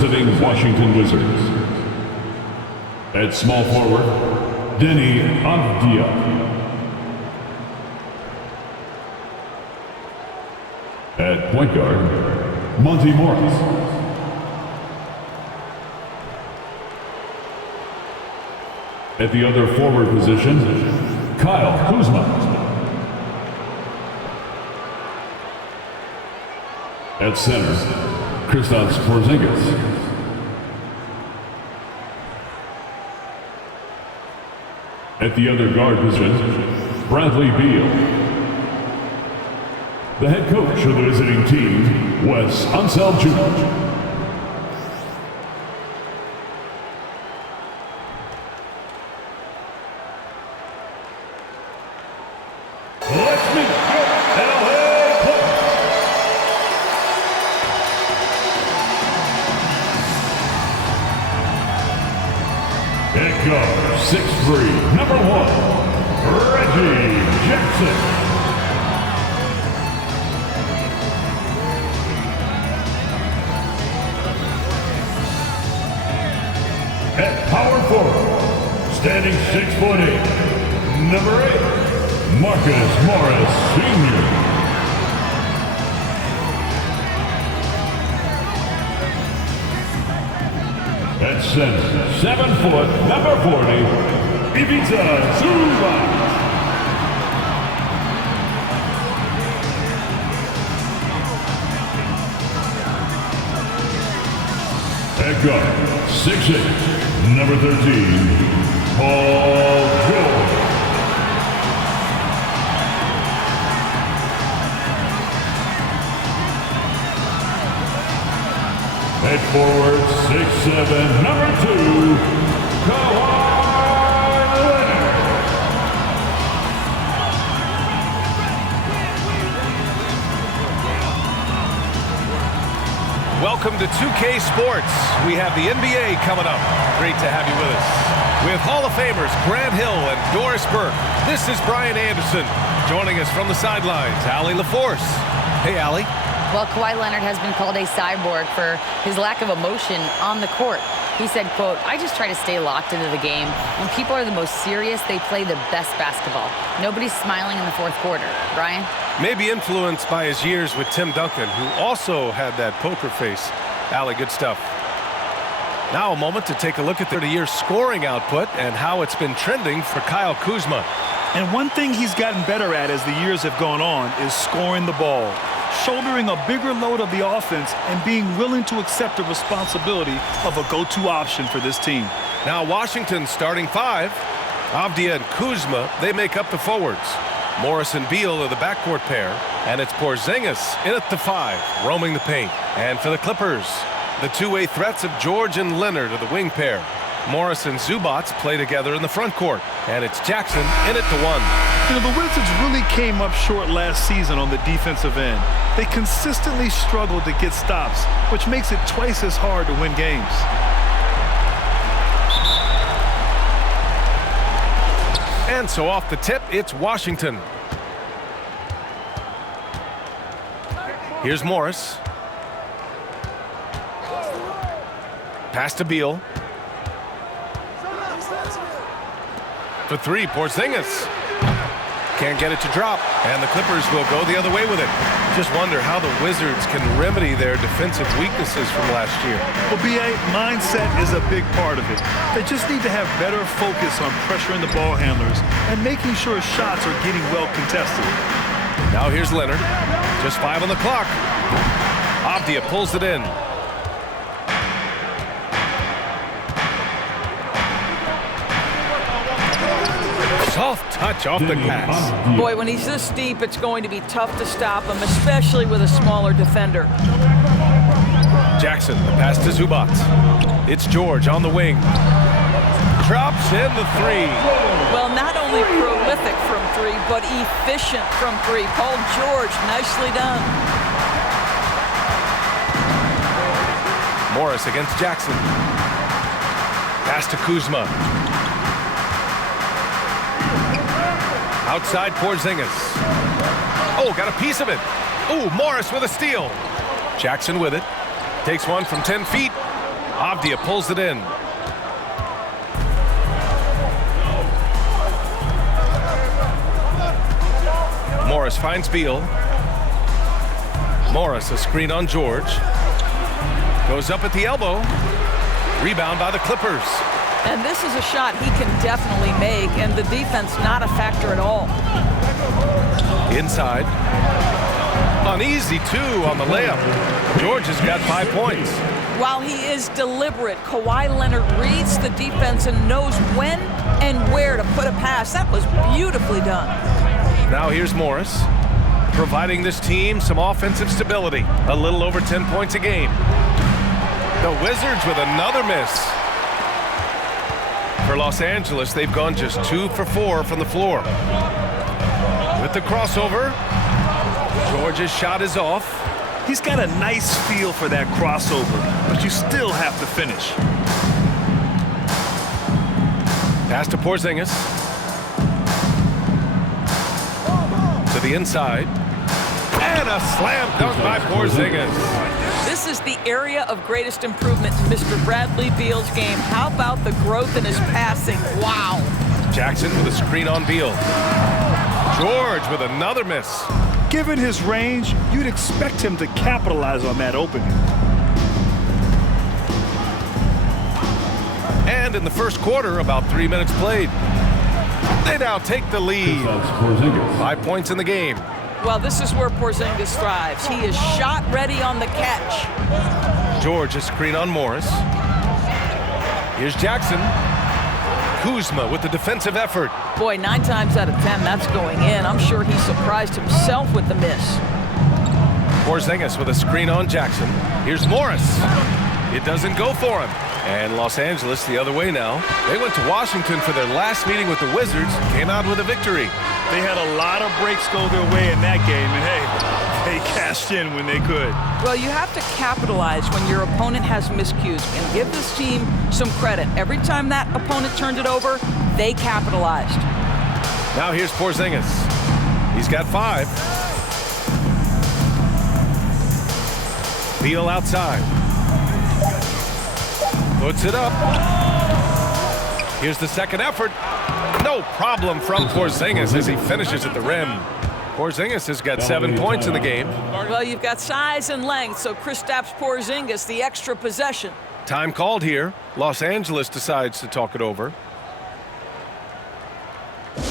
Representing Washington Wizards. At small forward, Denny Avdia. At point guard, Monty Morris. At the other forward position, Kyle Kuzma. At center, Kristaps Porzingis. At the other guard position, Bradley Beal. The head coach of the visiting team, Wes Unseld Jr. Let's meet LA Clippers. At guard, 6'3", number 1, Reggie Jackson. At power forward, standing 6'8", number 8, Marcus Morris Sr. At center, 7 foot, number 40, Ivica Zubac. At guard, 6'8", number 13, Paul George. At forward, 6'7", number 2, Kawhi Leonard. Welcome to 2K Sports. We have the NBA coming up. Great to have you with us. With Hall of Famers Grant Hill and Doris Burke, this is Brian Anderson. Joining us from the sidelines, Allie LaForce. Hey, Allie. Well, Kawhi Leonard has been called a cyborg for his lack of emotion on the court. He said, quote, "I just try to stay locked into the game. When people are the most serious, they play the best basketball. Nobody's smiling in the fourth quarter." Brian? Maybe influenced by his years with Tim Duncan, who also had that poker face. Allie, good stuff. Now a moment to take a look at the year's scoring output and how it's been trending for Kyle Kuzma. And one thing he's gotten better at as the years have gone on is scoring the ball, shouldering a bigger load of the offense and being willing to accept the responsibility of a go-to option for this team. Now Washington's starting 5, Avdia and Kuzma, they make up the forwards. Morris and Beal are the backcourt pair, and it's Porzingis in at the 5, roaming the paint. And for the Clippers, the two-way threats of George and Leonard are the wing pair. Morris and Zubac play together in the front court, and it's Jackson in at the 1. You know, the Wizards really came up short last season on the defensive end. They consistently struggled to get stops, which makes it twice as hard to win games. And so off the tip, it's Washington. Here's Morris. Pass to Beal. For 3, Porzingis. Can't get it to drop, and the Clippers will go the other way with it. Just wonder how the Wizards can remedy their defensive weaknesses from last year. Well, B.A., mindset is a big part of it. They just need to have better focus on pressuring the ball handlers and making sure shots are getting well contested. Now here's Leonard. Just 5 on the clock. Avdia pulls it in. Soft touch off the glass. Boy, when he's this deep, it's going to be tough to stop him, especially with a smaller defender. Jackson, the pass to Zubac. It's George on the wing. Drops in the 3. Well, not only prolific from 3, but efficient from 3. Paul George, nicely done. Morris against Jackson. Pass to Kuzma. Outside Porzingis. Oh, got a piece of it. Oh, Morris with a steal. Jackson with it. Takes one from 10 feet. Avdia pulls it in. Morris finds Beal. Morris, a screen on George. Goes up at the elbow. Rebound by the Clippers. And this is a shot he can definitely make, and the defense not a factor at all. Inside. An easy 2 on the layup. George has got 5 points. While he is deliberate, Kawhi Leonard reads the defense and knows when and where to put a pass. That was beautifully done. Now here's Morris, providing this team some offensive stability. A little over 10 points a game. The Wizards with another miss. For Los Angeles, they've gone just 2 for 4 from the floor. With the crossover, George's shot is off. He's got a nice feel for that crossover, but you still have to finish. Pass to Porzingis. To the inside. And a slam dunk by Porzingis. This is the area of greatest improvement in Mr. Bradley Beal's game. How about the growth in his passing? Wow. Jackson with a screen on Beal. George with another miss. Given his range, you'd expect him to capitalize on that opening. And in the first quarter, about 3 minutes played. They now take the lead. 5 points in the game. Well, this is where Porzingis thrives. He is shot ready on the catch. George a screen on Morris. Here's Jackson. Kuzma with the defensive effort. Boy, 9 times out of 10, that's going in. I'm sure he surprised himself with the miss. Porzingis with a screen on Jackson. Here's Morris. It doesn't go for him. And Los Angeles the other way now. They went to Washington for their last meeting with the Wizards, came out with a victory. They had a lot of breaks go their way in that game, and hey, they cashed in when they could. Well, you have to capitalize when your opponent has miscues, and give this team some credit. Every time that opponent turned it over, they capitalized. Now here's Porzingis. He's got 5. Beal outside. Puts it up. Here's the second effort. No problem from Porzingis as he finishes at the rim. Porzingis has got 7 points in the game. Well, you've got size and length, so Kristaps Porzingis, the extra possession. Time called here. Los Angeles decides to talk it over. Who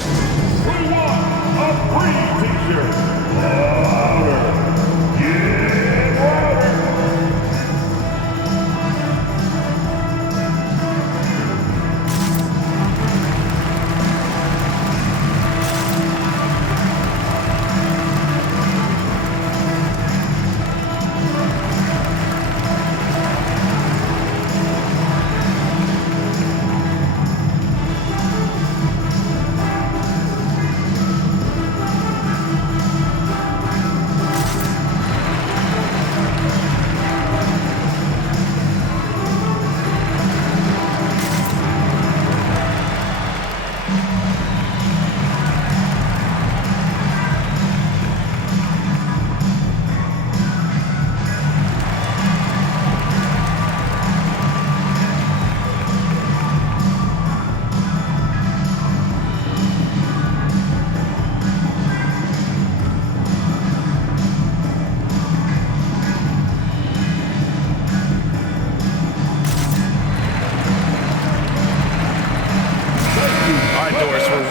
wants a free t-shirt? Louder. Get louder.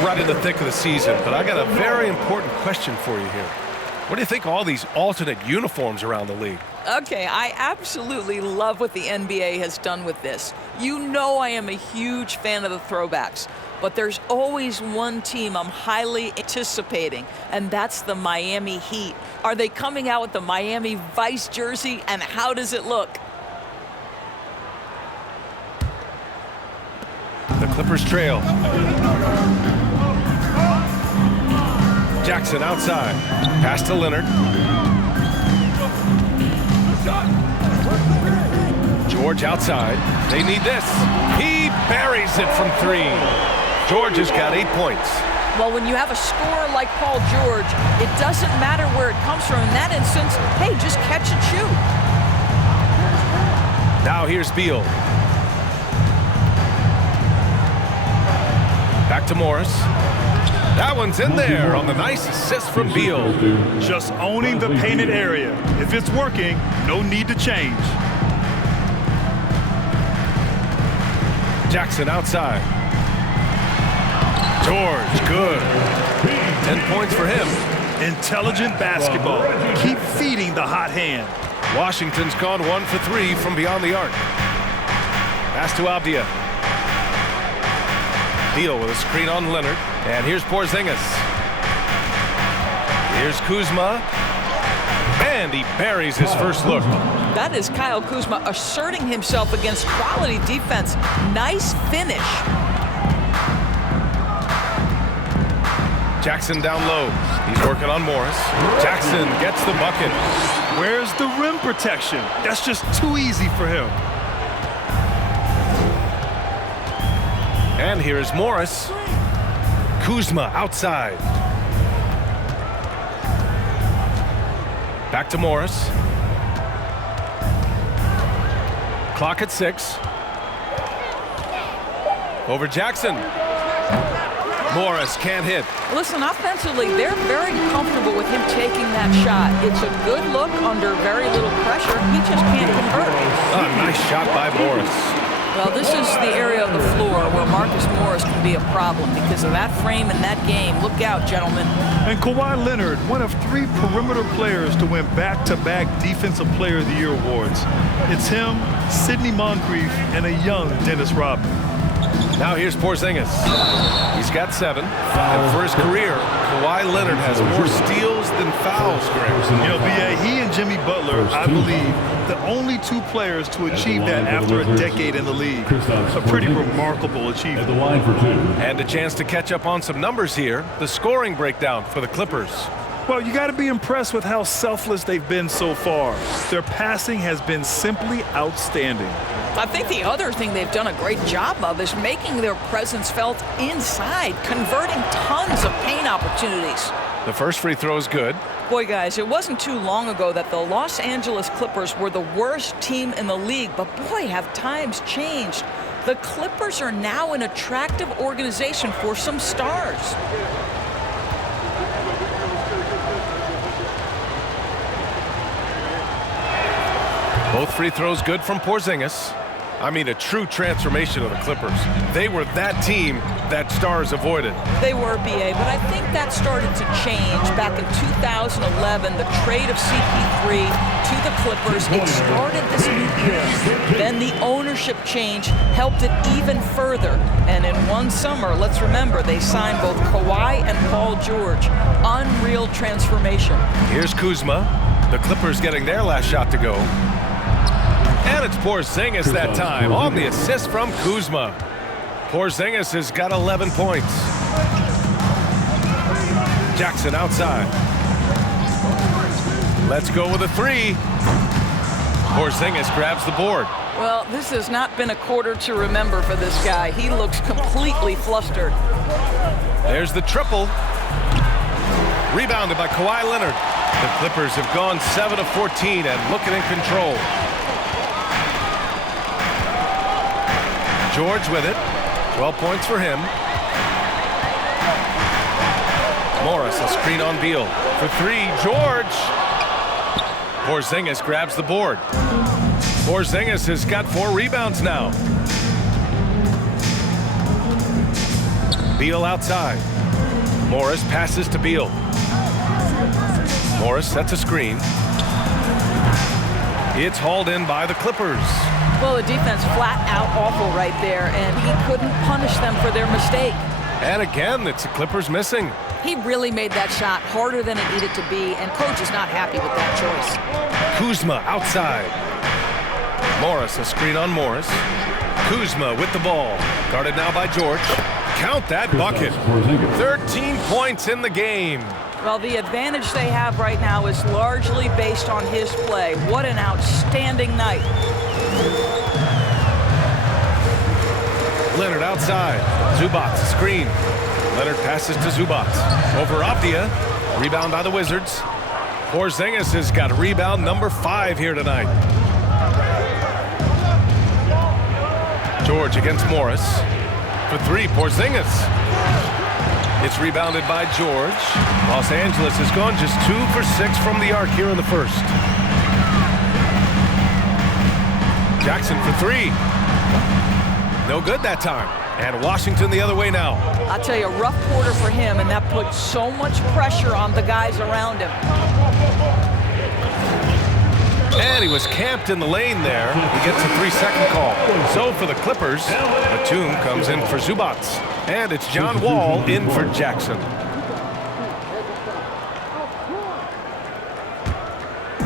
Right in the thick of the season, but I got a very important question for you here. What do you think of all these alternate uniforms around the league? Okay, I absolutely love what the NBA has done with this. You know I am a huge fan of the throwbacks, but there's always one team I'm highly anticipating, and that's the Miami Heat. Are they coming out with the Miami Vice jersey, and how does it look? The Clippers trail. Jackson outside. Pass to Leonard. George outside. They need this. He buries it from 3. George has got 8 points. Well, when you have a scorer like Paul George, it doesn't matter where it comes from. In that instance, hey, just catch and shoot. Now here's Beal. Back to Morris. That one's in there on the nice assist from Beal. Just owning the painted area. If it's working, no need to change. Jackson outside. George, good. 10 points for him. Intelligent basketball. Keep feeding the hot hand. Washington's gone 1 for 3 from beyond the arc. Pass to Avdia. Beal with a screen on Leonard. And here's Porzingis. Here's Kuzma. And he buries his first look. That is Kyle Kuzma asserting himself against quality defense. Nice finish. Jackson down low. He's working on Morris. Jackson gets the bucket. Where's the rim protection? That's just too easy for him. And here's Morris. Kuzma outside. Back to Morris. Clock at 6. Over Jackson. Morris can't hit. Listen, offensively, they're very comfortable with him taking that shot. It's a good look under very little pressure. He just can't convert. A nice shot by Morris. Well, this is the area of the floor where Marcus Morris can be a problem because of that frame in that game. Look out, gentlemen. And Kawhi Leonard, one of 3 perimeter players to win back-to-back Defensive Player of the Year awards. It's him, Sidney Moncrief, and a young Dennis Rodman. Now here's Porzingis. He's got 7. And for his career, Kawhi Leonard has more steals than fouls, Greg. You know, B.A., he and Jimmy Butler, I believe, the only 2 players to achieve that after a decade in the league. A pretty remarkable achievement. The line for 2. And a chance to catch up on some numbers here. The scoring breakdown for the Clippers. Well, you got to be impressed with how selfless they've been so far. Their passing has been simply outstanding. I think the other thing they've done a great job of is making their presence felt inside, converting tons of paint opportunities. The first free throw is good. Boy, guys, it wasn't too long ago that the Los Angeles Clippers were the worst team in the league, but boy, have times changed. The Clippers are now an attractive organization for some stars. Both free throws good from Porzingis. I mean, a true transformation of the Clippers. They were that team that stars avoided. They were, B.A., but I think that started to change back in 2011, the trade of CP3 to the Clippers. It started this new era. Then the ownership change helped it even further. And in one summer, let's remember, they signed both Kawhi and Paul George. Unreal transformation. Here's Kuzma. The Clippers getting their last shot to go. And it's Porzingis that time on the assist from Kuzma. Porzingis has got 11 points. Jackson outside. Let's go with a 3. Porzingis grabs the board. Well, this has not been a quarter to remember for this guy. He looks completely flustered. There's the triple. Rebounded by Kawhi Leonard. The Clippers have gone 7 of 14 and looking in control. George with it. 12 points for him. Morris, a screen on Beal. For 3, George. Porzingis grabs the board. Porzingis has got 4 rebounds now. Beal outside. Morris passes to Beal. Morris sets a screen. It's hauled in by the Clippers. Well, the defense flat out awful right there, and he couldn't punish them for their mistake. And again, it's the Clippers missing. He really made that shot harder than it needed to be, and coach is not happy with that choice. Kuzma outside. Morris, a screen on Morris. Kuzma with the ball. Guarded now by George. Count that bucket. 13 points in the game. Well, the advantage they have right now is largely based on his play. What an outstanding night. Leonard outside. Zubac, screen. Leonard passes to Zubac. Over Avdia. Rebound by the Wizards. Porzingis has got rebound number 5 here tonight. George against Morris. For three, Porzingis. It's rebounded by George. Los Angeles has gone just 2 for 6 from the arc here in the first. Jackson for three. No good that time. And Washington the other way now. I'll tell you, a rough quarter for him, and that put so much pressure on the guys around him. And he was camped in the lane there. He gets a 3-second call. So for the Clippers, Batum comes in for Zubac. And it's John Wall in for Jackson.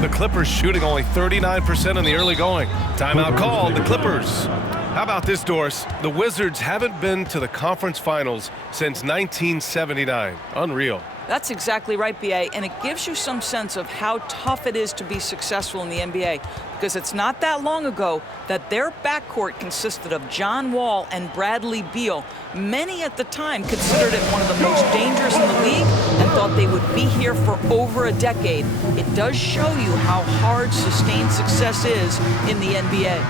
The Clippers shooting only 39% in the early going. Timeout called, the Clippers. How about this, Doris? The Wizards haven't been to the conference finals since 1979. Unreal. That's exactly right, B.A., and it gives you some sense of how tough it is to be successful in the NBA, because it's not that long ago that their backcourt consisted of John Wall and Bradley Beal. Many at the time considered it one of the most dangerous in the league and thought they would be here for over a decade. It does show you how hard sustained success is in the NBA.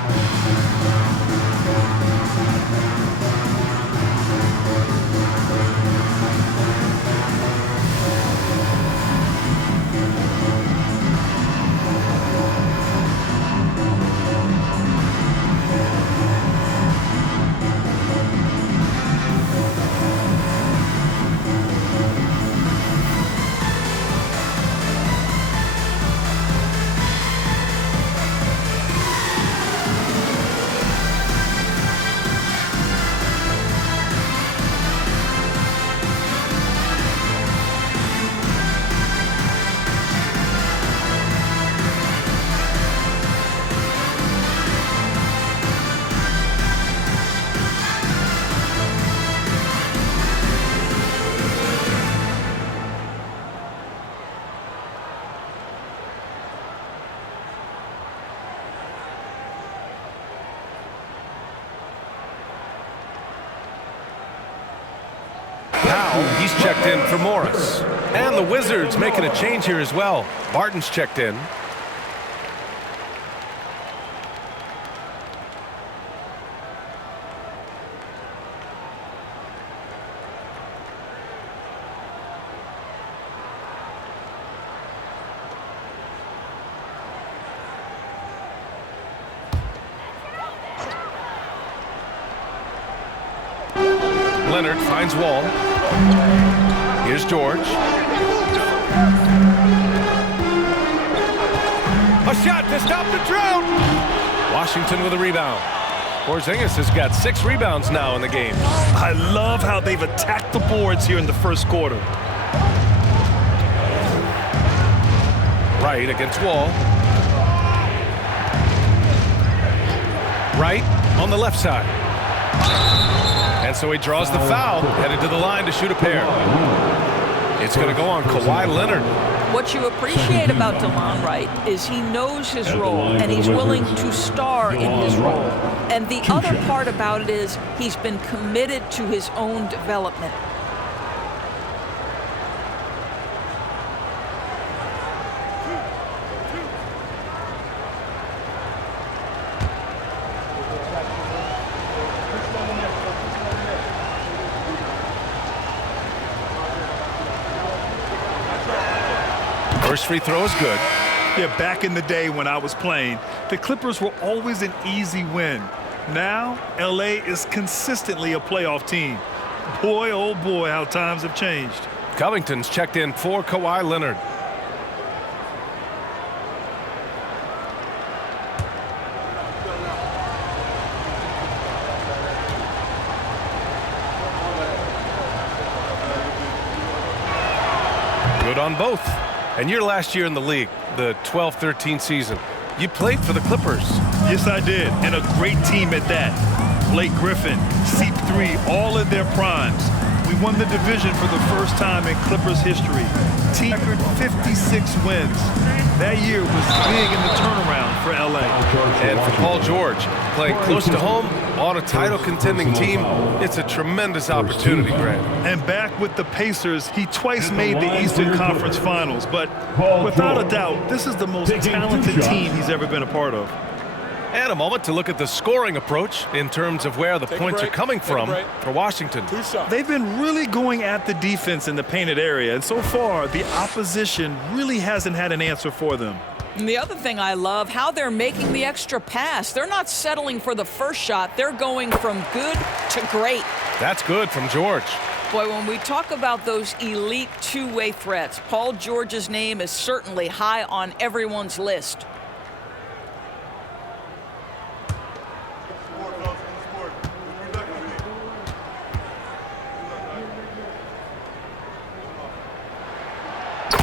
He's checked in for Morris. And the Wizards making a change here as well. Barton's checked in. Leonard finds Wall. Here's George. A shot to stop the drought. Washington with a rebound. Porzingis has got 6 rebounds now in the game. I love how they've attacked the boards here in the first quarter. Wright against Wall. Wright on the left side. And so he draws the foul, headed to the line to shoot a pair. It's going to go on Kawhi Leonard. What you appreciate about DeLon Wright is he knows his role, and he's willing to star in his role. And the other part about it is he's been committed to his own development. First free throw is good. Yeah, back in the day when I was playing, the Clippers were always an easy win. Now, LA is consistently a playoff team. Boy, oh boy, how times have changed. Covington's checked in for Kawhi Leonard. Good on both. And your last year in the league, the 12-13 season, you played for the Clippers. Yes, I did, and a great team at that. Blake Griffin, CP3, all in their primes. We won the division for the first time in Clippers history. Team record 56 wins. That year was big in the turnaround for LA. And for Paul George, playing close to home on a title contending team, it's a tremendous opportunity, Grant. And back with the Pacers, he twice made the Eastern Conference Finals, but without a doubt, this is the most talented team he's ever been a part of. And a moment to look at the scoring approach in terms of where the points are coming from for Washington. They've been really going at the defense in the painted area, and so far, the opposition really hasn't had an answer for them. And the other thing I love, how they're making the extra pass. They're not settling for the first shot. They're going from good to great. That's good from George. Boy, when we talk about those elite two-way threats, Paul George's name is certainly high on everyone's list.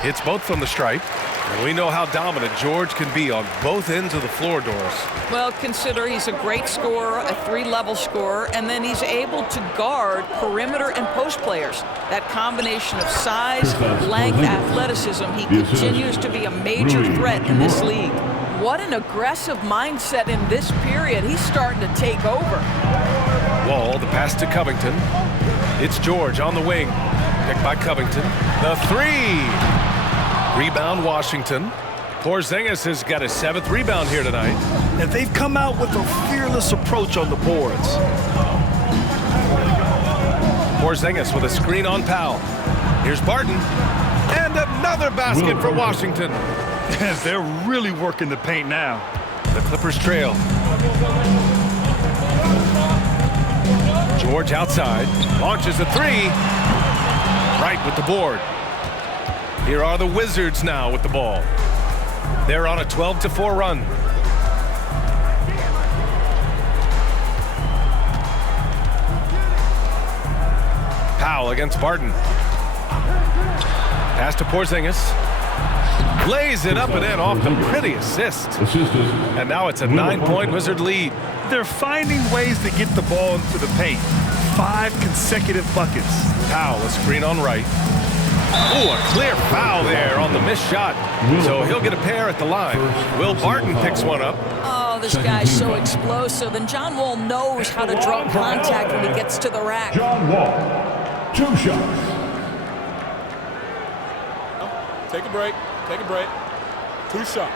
Hits both from the stripe, and we know how dominant George can be on both ends of the floor, Doris. Well, consider he's a great scorer, a three-level scorer, and then he's able to guard perimeter and post players. That combination of size, length, athleticism, he continues to be a major threat in this league. What an aggressive mindset in this period. He's starting to take over. Wall, the pass to Covington. It's George on the wing. Picked by Covington. The three. Rebound Washington. Porzingis has got his 7th rebound here tonight. And they've come out with a fearless approach on the boards. Porzingis with a screen on Powell. Here's Barton. And another basket for Washington. They're really working the paint now. The Clippers trail. George outside. Launches a three. Right with the board. Here are the Wizards now with the ball. They're on a 12-4 run. Powell against Barton. Pass to Porzingis. Lays it up and in off the pretty assist. And now it's a 9-point Wizard lead. They're finding ways to get the ball into the paint. 5 consecutive buckets. Powell, a screen on right. Oh, a clear foul there on the missed shot. So he'll get a pair at the line. Will Barton picks one up. Oh, this guy's so explosive, and John Wall knows how to draw contact when he gets to the rack. John Wall, 2 shots. Take a break. Take a break. 2 shots.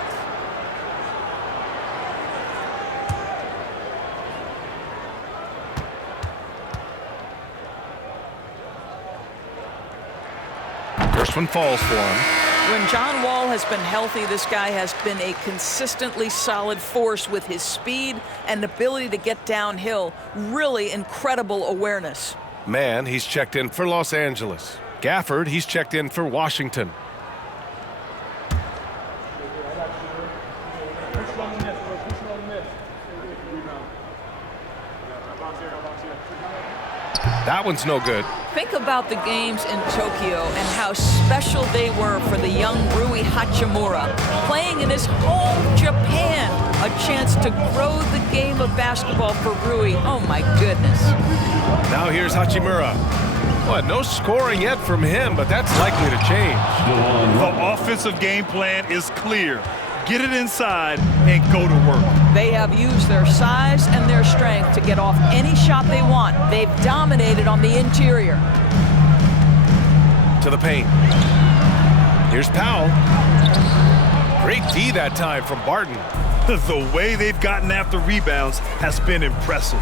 First one falls for him. When John Wall has been healthy, this guy has been a consistently solid force with his speed and ability to get downhill. Really incredible awareness. Mann, he's checked in for Los Angeles. Gafford, he's checked in for Washington. That one's no good. Think about the games in Tokyo and how special they were for the young Rui Hachimura. Playing in his home, Japan, a chance to grow the game of basketball for Rui. Oh, my goodness. Now here's Hachimura. Well, no scoring yet from him, but that's likely to change. The offensive game plan is clear. Get it inside and go to work. They have used their size and their strength to get off any shot they want. They've dominated on the interior. To the paint. Here's Powell. Great D that time from Barton. The way they've gotten after rebounds has been impressive.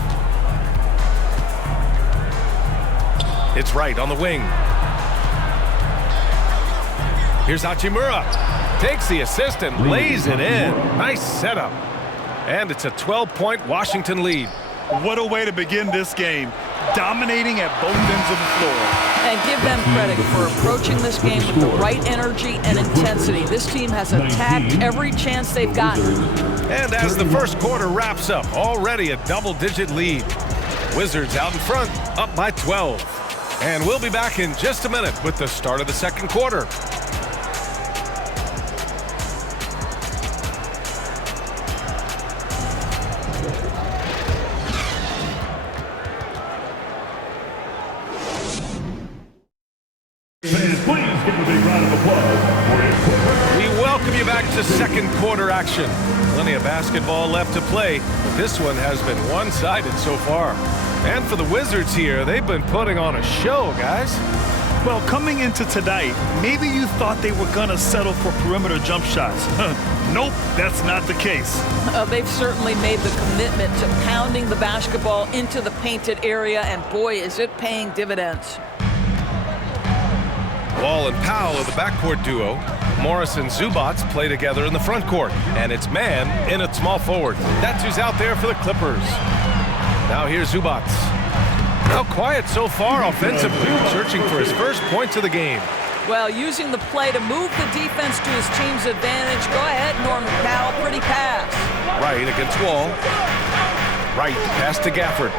It's right on the wing. Here's Hachimura. Takes the assist and lays it in. Nice setup. And it's a 12-point Washington lead. What a way to begin this game. Dominating at both ends of the floor. And give them credit for approaching this game with the right energy and intensity. This team has attacked every chance they've gotten. And as the first quarter wraps up, already a double-digit lead. Wizards out in front, up by 12. And we'll be back in just a minute with the start of the second quarter. Fans, please give a big round of applause for Ed Clifford. We welcome you back to second quarter action. Plenty of basketball left to play, but this one has been one-sided so far. And for the Wizards here, they've been putting on a show, guys. Well, coming into tonight, maybe you thought they were going to settle for perimeter jump shots. Nope, that's not the case. They've certainly made the commitment to pounding the basketball into the painted area, and boy, is it paying dividends. Wall and Powell are the backcourt duo. Morris and Zubats play together in the front court, and it's man in at small forward. That's who's out there for the Clippers. Now here's Zubats. How quiet so far offensively, searching for his first points of the game. Well, using the play to move the defense to his team's advantage. Go ahead, Norman Powell. Pretty pass. Right against Wall. Right, pass to Gafford.